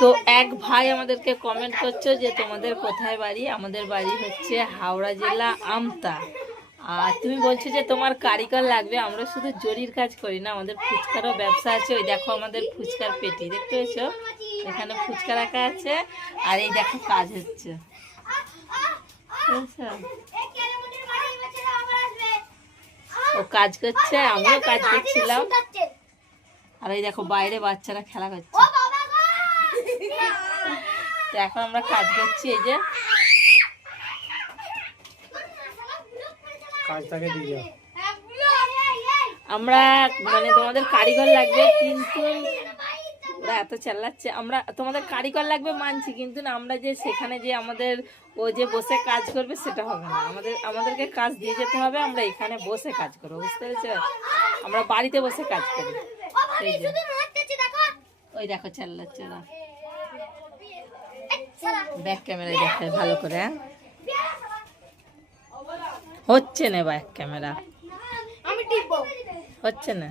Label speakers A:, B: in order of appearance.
A: তো এক ভাই আমাদেরকে কমেন্ট করছ যে, তোমাদের কোথায় বাড়ি? আমাদের বাড়ি হচ্ছে হাওড়া জেলা আমতা। আর তুমি বলছো যে, তোমার কারিগর লাগবে, আমরা শুধু জরির কাজ করি না, আমাদের ফুচকারও ব্যবসা আছে। ওই দেখো আমাদের ফুচকার পেটি, দেখতে পেয়েছ? এখানে ফুচকা রাখা আছে, আর এই দেখো কাজ হচ্ছে? ও কাজ করছে, আমিও কাজ করছিলাম। আর এই দেখো বাইরে বাচ্চারা খেলা করছে। তো এখন আমরা কাজ করছি এই যে।
B: কাজটাকে দিয়ে
A: আমরা মানে তোমাদের কারিগর লাগবে কিন্তু ওরা এত চালাচ্ছে আমরা তোমাদের কারিগর লাগবে মানছি কিন্তু না আমরা যে সেখানে যে আমাদের ও যে বসে কাজ করবে সেটা হবে না। আমাদের আমাদেরকে কাজ দিয়ে যেতে হবে আমরা এখানে বসে কাজ করব বুঝতে পেরেছ? আমরা বাড়িতে বসে কাজ করি। ওই দেখো চাল্লাচ্ছে ওরা। ব্যাক ক্যামেরা দেখায় ভালো করে হ্যাঁ? হচ্ছে না ব্যাক ক্যামেরা। হচ্ছে না?